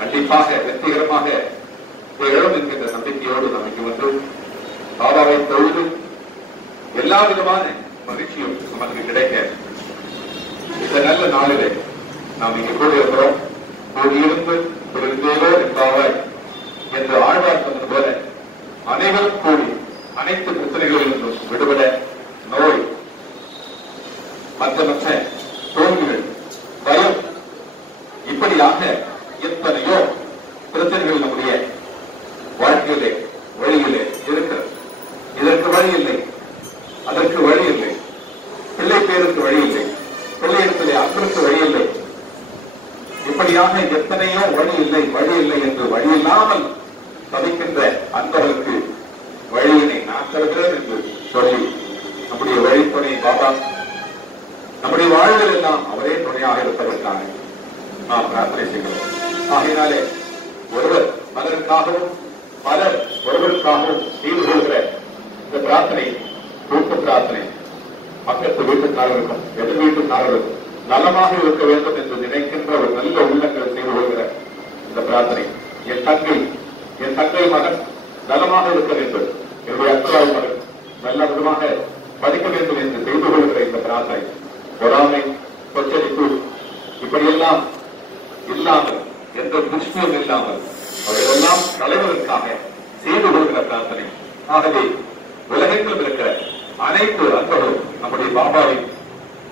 கண்டிப்பாக வெற்றிகரமாக இழம் என்கின்ற நம்பிக்கையோடு நமக்கு வந்து பாபாவை தொழுது எல்லா விதமான மகிழ்ச்சியும் நமக்கு கிடைக்க இந்த நல்ல நாளிலே நாம் இங்கு கூடியிருக்கிறோம். கூடியிருந்து இருந்தேரோ என்பாவாய் என்று ஆழ்வார் சொன்னது போல அனைவரும் கூடி அனைத்து பிரச்சனைகளிலிருந்தும் விடுபட நோய், மற்ற தோல்விகள், பயம், இப்படியாக எத்தனையோ பிரச்சனைகள் நம்முடைய வாழ்க்கையிலே வழியிலே இருக்கிறது. இதற்கு வழி இல்லை, அதற்கு வழி இல்லை, பிள்ளை பேருக்கு வழி இல்லை, பிள்ளையிடத்திலே அன்புக்கு வழி இல்லை, இப்படியாக எத்தனையோ வழி இல்லை என்று வழி இல்லாமல் தவிக்கின்ற அன்பர்களுக்கு வழியினை நான் தருகிறேன் என்று சொல்லி நம்முடைய வழித்துணை பாபா, நம்முடைய வாழ்வில் எல்லாம் அவரே துணையாக இருப்பதற்காக நாம் பிரார்த்தனை செய்கிறோம். ஆகையினாலே ஒருவர் பலருக்காகவும் பலர் ஒருவருக்காகவும் செய்து கொள்கிற இந்த பிரார்த்தனை கூட்டு பிரார்த்தனை பக்கத்து வீட்டுக்காரருக்கும் எதிர் வீட்டுக்காரருக்கும் நலமாக இருக்க வேண்டும் என்று நினைக்கின்ற ஒரு நல்ல உள்ளங்களை செய்து கொள்கிற இந்த பிரார்த்தனை, என் தங்கை மகன் நலமாக இருக்க வேண்டும், என்னுடைய அக்காவை மகன் நல்ல விதமாக படிக்க வேண்டும் என்று செய்து கொள்கிற இந்த பிரார்த்தனை, பொறாமை, கொச்சரிப்பு இப்படியெல்லாம் இல்லாமல், எந்த துஷ்மியம் இல்லாமல் அவையெல்லாம் தலைவருக்காக செய்து கொள்கிற பிரார்த்தனை. ஆகவே உலகெங்கிலும் இருக்கிற அனைத்து அன்பர்களும் நம்முடைய பாபாவை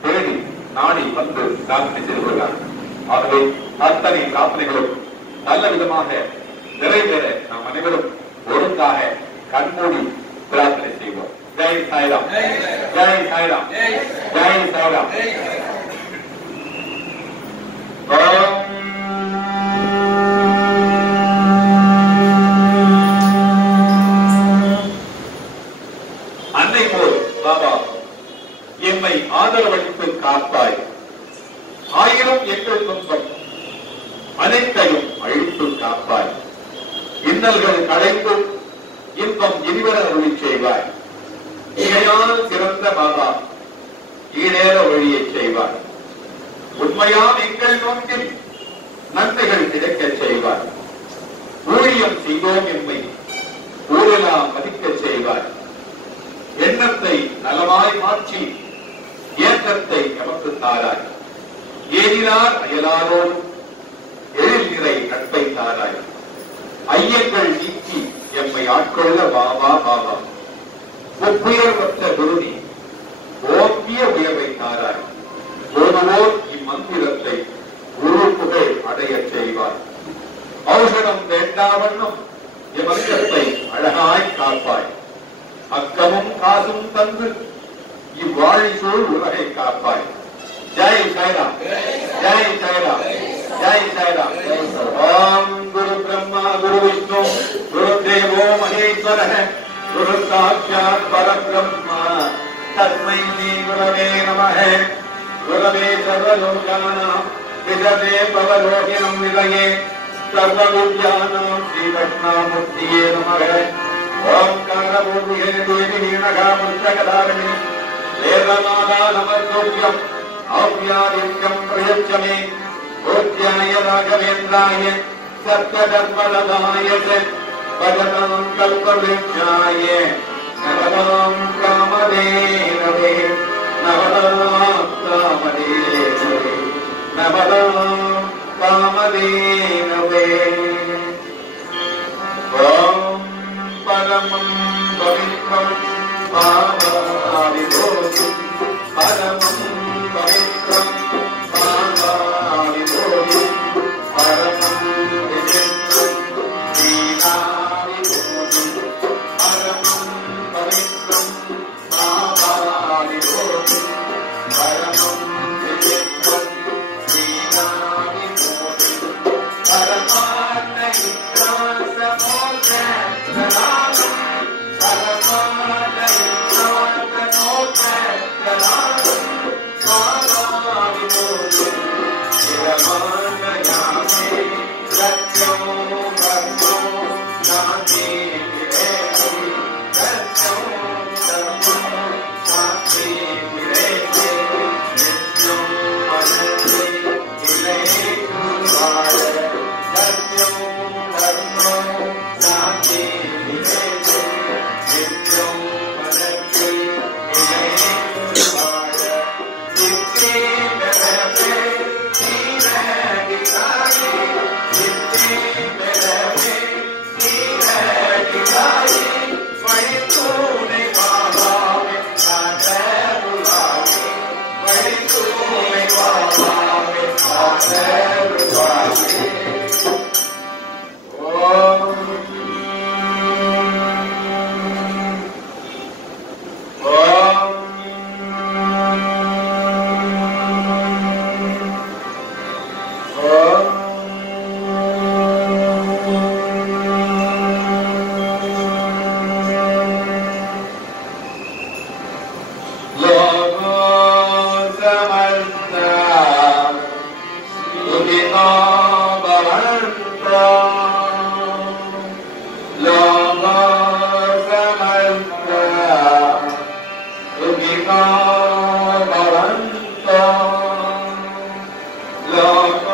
தேடி நாடி வந்து பிரார்த்தனை செய்து கொள்கிறார். ஆகவே அத்தனை பிரார்த்தனைகளும் நல்ல விதமாக நிறைவேற நாம் அனைவரும் ஒழுங்காக கண்மூடி பிரார்த்தனை செய்வோம். ஜெய் சாய்ராம், ஜெய் சாய்ராம், ஜெய் சாய்ராம். அன்னை போல் பாபா எம்மை ஆதரவளித்து காப்பாய், ஆயிரம் எங்கள் துன்பம் அனைத்தையும் அழித்து காப்பாய், இன்னல்கள் களைந்து இன்பம் இனிவர அருளி செய்வாய், இகையால் சிறந்த பாபா ஈடேற வழியை செய்வார், உண்மையான எங்கள் நோக்கில் நன்மைகள் கிடைக்கச் செய்வார், ஊழியம் செய்வோம் எம்மை ஊரெல்லாம் மதிக்கச் செய்வார், எண்ணத்தை நலமாய் மாற்றி ஏற்றத்தை எமக்கு தாராய், ஏறினார் அயலாரோடு எழில் நிறை நட்பை தாராய், ஐயங்கள் நீக்கி எம்மை ஆட்கொள்ள பாபா பாபா, ஒப்புயர்வற்ற குருதி ஓங்கிய உயர்வை தாராய், ஓதுவோர் இம்மந்திரத்தை குரு புகழ் அடைய செய்வார், ஔஷதம் வேண்டாவண்ணம் எமக்கத்தை அழகாய் காப்பாய், அக்கமும் காசும் தந்து இவ்வாழை சூழ் உலகை காப்பாய். ஜெய் சாய்ராம், ஜெய் சாய்ராம், ஜெய் சாய்ராம். ஓம் குரு பிரம்மா குரு விஷ்ணு குரு தேவோ மகேஸ்வரः குரு சாட்சாத் பரபிரம்மா தஸ்மை ஸ்ரீ குரவே நமः. குரவே சர்வலோகானாம் விததே பவரோகிணம் நிலையே சர்வவித்யானாம் ஸ்ரீதட்சிணாமூர்த்தியே நமः. ஓம்காரமூர்த்தியே தேவி நீனகாமுத்ரகதாரிணி வேதநாதா நமஸ்தோத்யம் ஆவ்யாதித்யம் பிரயச்சமே பூஜ்யாய ராகவேந்திராய சத்யதர்மலதாய பகவான் கல்பவிருட்சாய நவதாம் காமதேனவே நவதாம் காமதேனவே நவதாம் காமதேனவே. ஓம் பரமம் பவித்ரம் பாவாதிதோஷம் பரமம் பவித்ரம் பாவாதிதோஷம் பரமம் விசித்ரம் ஸ்ரீநாதிதோஷம் பரமம் பவித்ரம் பாவாதிதோஷம் பரமம் விசித்ரம் ஸ்ரீநாதிதோஷம் பரமார்த்த இத்ராசமோக்ஷ சத்யம் Lord